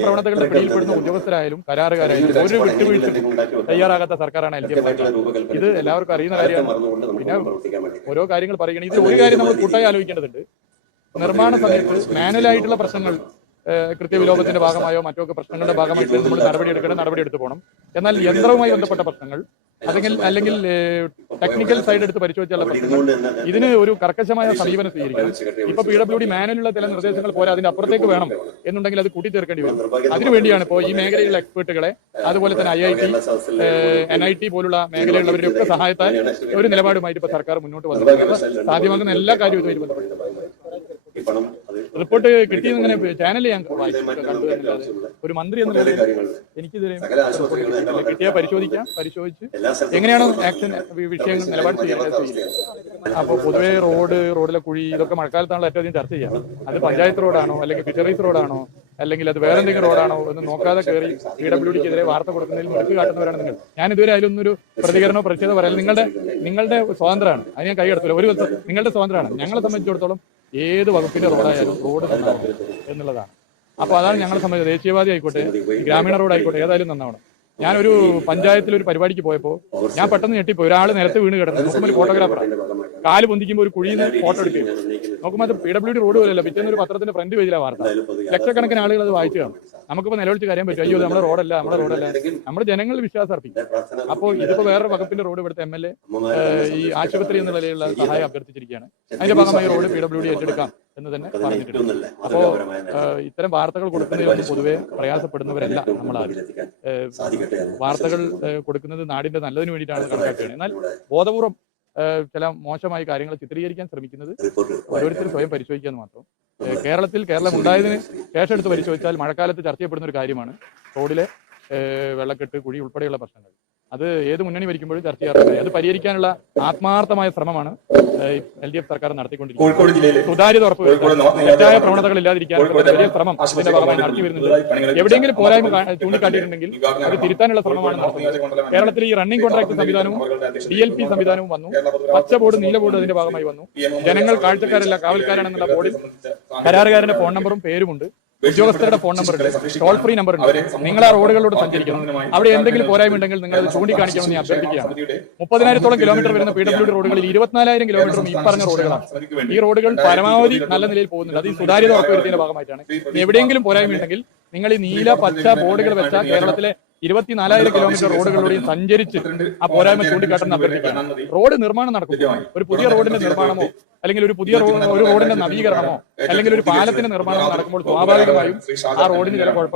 പ്രവണതകളുടെ പിടിയിൽപ്പെടുന്ന ഉദ്യോഗസ്ഥരായാലും കരാറുകാരായാലും ഒരു വിട്ടുവീഴ്ച തയ്യാറാകാത്ത സർക്കാരാണ് LDF സർക്കാർ. ഇത് എല്ലാവർക്കും അറിയുന്ന കാര്യമാണ്. പിന്നെ ഓരോ കാര്യങ്ങൾ പറയുകയാണ്. ഇതിൽ ഒരു കാര്യം നമ്മൾ കൂട്ടായി ആലോചിക്കേണ്ടതുണ്ട്. നിർമ്മാണ സമയത്ത് മാനുവലായിട്ടുള്ള പ്രശ്നങ്ങൾ കൃത്യവിലോപത്തിന്റെ ഭാഗമായോ മറ്റോ പ്രശ്നങ്ങളുടെ ഭാഗമായിട്ട് നമ്മൾ നടപടി എടുത്തു പോകണം. എന്നാൽ യന്ത്രവുമായി ബന്ധപ്പെട്ട പ്രശ്നങ്ങൾ അല്ലെങ്കിൽ ടെക്നിക്കൽ സൈഡ് എടുത്ത് പരിശോധിച്ചുള്ള പ്രശ്നങ്ങൾ ഇതിന് ഒരു കർക്കശമായ സമീപനം സ്വീകരിക്കണം. ഇപ്പൊ PWD മാനുവലുള്ള ചില നിർദ്ദേശങ്ങൾ പോരാ, അതിന്റെ അപ്പുറത്തേക്ക് വേണം എന്നുണ്ടെങ്കിൽ അത് കൂട്ടിച്ചേർക്കേണ്ടി വരും. അതിനുവേണ്ടിയാണ് ഇപ്പോൾ ഈ മേഖലയിലുള്ള എക്സ്പേർട്ടുകളെ അതുപോലെ തന്നെ IIT, NIT പോലുള്ള മേഖലയുള്ളവരുടെ ഒക്കെ സഹായത്താൽ ഒരു നിലപാടുമായിട്ട് ഇപ്പൊ സർക്കാർ മുന്നോട്ട് വന്നു. സാധ്യമാകുന്ന എല്ലാ കാര്യവും ഇതുമായി ബന്ധപ്പെട്ടു റിപ്പോർട്ട് കിട്ടിയെന്നിങ്ങനെ ചാനൽ ഞാൻ കണ്ടു. ഒരു മന്ത്രി എന്ന നിലയിൽ എനിക്കിതുവരെ കിട്ടിയാൽ പരിശോധിച്ച് എങ്ങനെയാണ് ആക്ഷൻ വിഷയങ്ങൾ നിലപാട് ചെയ്യുന്നത്. അപ്പോൾ പൊതുവെ റോഡിലെ കുഴി ഇതൊക്കെ മഴക്കാലത്താണല്ലോ ഏറ്റവും അധികം ചർച്ച ചെയ്യാം. അത് പഞ്ചായത്ത് റോഡാണോ അല്ലെങ്കിൽ ഫിഷറീസ് റോഡാണോ അല്ലെങ്കിൽ അത് വേറെ എന്തെങ്കിലും റോഡാണോ എന്ന് നോക്കാതെ കയറി PWDക്കെതിരെ വാർത്ത കൊടുക്കുന്നതിൽ മുഴുക്കി കാട്ടുന്നവരാണ് നിങ്ങൾ. ഞാൻ ഇതുവരെ അതിലൊന്നൊരു പ്രതികരണമോ പ്രതിഷേധം പറയാൻ നിങ്ങളുടെ സ്വാതന്ത്ര്യമാണ്. അത് ഞാൻ കൈയെടുത്തില്ല. ഒരു ദിവസം നിങ്ങളുടെ സ്വാതന്ത്ര്യമാണ്. ഞങ്ങളെ സംബന്ധിച്ചിടത്തോളം ഏത് വകുപ്പിന്റെ റോഡായാലും റോഡ് നന്നാവണം എന്നുള്ളതാണ്. അപ്പോൾ അതാണ് ഞങ്ങളെ സംബന്ധിച്ച്. ദേശീയവാദി ആയിക്കോട്ടെ, ഗ്രാമീണ റോഡ് ആയിക്കോട്ടെ, ഏതായാലും നന്നാവണം. ഞാനൊരു പഞ്ചായത്തിൽ ഒരു പരിപാടിക്ക് പോയപ്പോൾ ഞാൻ പെട്ടെന്ന് ഞെട്ടിപ്പോയി. ഒരാൾ നിലത്ത് വീണ് കിടന്നു. നോക്കുമ്പോൾ ഒരു ഫോട്ടോഗ്രാഫറാണ്. കാല് പൊന്തിക്കുമ്പോൾ ഒരു കുഴിയിൽ നിന്ന് ഫോട്ടോ എടുക്കുകയും നോക്കുമ്പോൾ അത് PWD റോഡ് പോലെയല്ല. പിറ്റേന്ന് ഒരു പത്രത്തിന്റെ ഫ്രണ്ട് പേജിലാണ് വാർത്ത. ലക്ഷക്കണക്കിന് ആളുകൾ അത് വായിച്ചു കാണും. നമുക്കിപ്പോൾ നിലവിളിച്ച് കാര്യം പറ്റും. അയ്യോ നമ്മുടെ റോഡല്ല. നമ്മുടെ ജനങ്ങളിൽ വിശ്വാസം അർപ്പിക്കും. അപ്പോൾ ഇതിപ്പോൾ വേറെ വകുപ്പിന്റെ റോഡ് ഇവിടുത്തെ MLA ഈ ആശുപത്രി എന്ന നിലയിലുള്ള സഹായം അഭ്യർത്ഥിച്ചിരിക്കുകയാണ്. അതിന്റെ ഭാഗമായി റോഡ് PWD ഏറ്റെടുക്കാം എന്ന് തന്നെ പറഞ്ഞിട്ടുണ്ട്. അപ്പോൾ ഇത്തരം വാർത്തകൾ കൊടുക്കുന്നതിൽ പൊതുവെ പ്രയാസപ്പെടുന്നവരല്ല നമ്മളാരും. വാർത്തകൾ കൊടുക്കുന്നത് നാടിന്റെ നല്ലതിന് വേണ്ടിയിട്ടാണ് കണക്കാക്കുകയാണ്. എന്നാൽ ബോധപൂർവം ചില മോശമായ കാര്യങ്ങൾ ചിത്രീകരിക്കാൻ ശ്രമിക്കുന്നത് ഓരോരുത്തരും സ്വയം പരിശോധിക്കാന്ന് മാത്രം. കേരളം ഉണ്ടായതിന് ശേഷം എടുത്ത് പരിശോധിച്ചാൽ മഴക്കാലത്ത് ചർച്ച ചെയ്യപ്പെടുന്ന ഒരു കാര്യമാണ് റോഡിലെ വെള്ളക്കെട്ട്, കുഴി ഉൾപ്പെടെയുള്ള പ്രശ്നങ്ങൾ. അത് ഏത് മുന്നണി ഭരിക്കുമ്പോഴും ചർച്ച ചെയ്യാറുണ്ട്. അത് പരിഹരിക്കാനുള്ള ആത്മാർത്ഥമായ ശ്രമമാണ് LDF സർക്കാർ നടത്തിക്കൊണ്ടിരിക്കുന്നത്. സുതാര്യത ഉറപ്പുവരുത്താൻ, തെറ്റായ പ്രവണതകൾ ഇല്ലാതിരിക്കാനുള്ള വലിയ ശ്രമം ഇതിന്റെ ഭാഗമായി നടത്തി വരുന്നുണ്ട്. എവിടെയെങ്കിലും പോരായ്മ ചൂണ്ടിക്കാട്ടിയിട്ടുണ്ടെങ്കിൽ അത് തിരുത്താനുള്ള ശ്രമമാണ് നടത്തുന്നത്. കേരളത്തിൽ ഈ റണ്ണിംഗ് കോൺട്രാക്ട് സംവിധാനവും DLP സംവിധാനവും വന്നു. പച്ച ബോർഡ്, നീല ബോർഡ് അതിന്റെ ഭാഗമായി വന്നു. ജനങ്ങൾ കാഴ്ചക്കാരല്ല കാവൽക്കാരാണെന്നുള്ള ബോർഡിൽ കരാറുകാരന്റെ ഫോൺ നമ്പറും പേരുമുണ്ട്. ഉദ്യോഗസ്ഥരുടെ ഫോൺ നമ്പർ ഉണ്ട്, ടോൾ ഫ്രീ നമ്പർ ഉണ്ട്. നിങ്ങൾ ആ റോഡുകളിലൂടെ സഞ്ചരിക്കണം. അവിടെ എന്തെങ്കിലും പോരായ്മ ഉണ്ടെങ്കിൽ നിങ്ങൾ അത് ചൂണ്ടിക്കാണിക്കണമെന്ന് ഞാൻ അഭ്യർത്ഥിക്കുകയാണ്. 30,000-ഓളം കിലോമീറ്റർ വരുന്ന PWD റോഡുകളിൽ 24,000 കിലോമീറ്ററും ഈ പറഞ്ഞ റോഡുകളാണ്. ഈ റോഡുകൾ പരമാവധി നല്ല നിലയിൽ പോകുന്നുണ്ട്. അത് ഈ സുതാര്യത ഉറപ്പുവരുത്തിയതിന്റെ ഭാഗമായിട്ടാണ്. എവിടെയെങ്കിലും പോരായ്മ ഉണ്ടെങ്കിൽ നിങ്ങൾ ഈ നീല പച്ച ബോർഡുകൾ വെച്ച കേരളത്തിലെ 24,000 കിലോമീറ്റർ റോഡുകളിലൂടെയും സഞ്ചരിച്ച് ആ പോരായ്മ ചൂണ്ടിക്കാട്ടെന്ന് അഭ്യർത്ഥിക്കുകയാണ്. റോഡ് നിർമ്മാണം നടക്കും. ഒരു പുതിയ റോഡിന്റെ നിർമ്മാണമോ അല്ലെങ്കിൽ ഒരു റോഡിന്റെ നവീകരണമോ അല്ലെങ്കിൽ ഒരു പാലത്തിന്റെ നിർമ്മാണമോ നടക്കുമ്പോൾ സ്വാഭാവികമായും ആ റോഡിന് ചില കുഴപ്പങ്ങൾ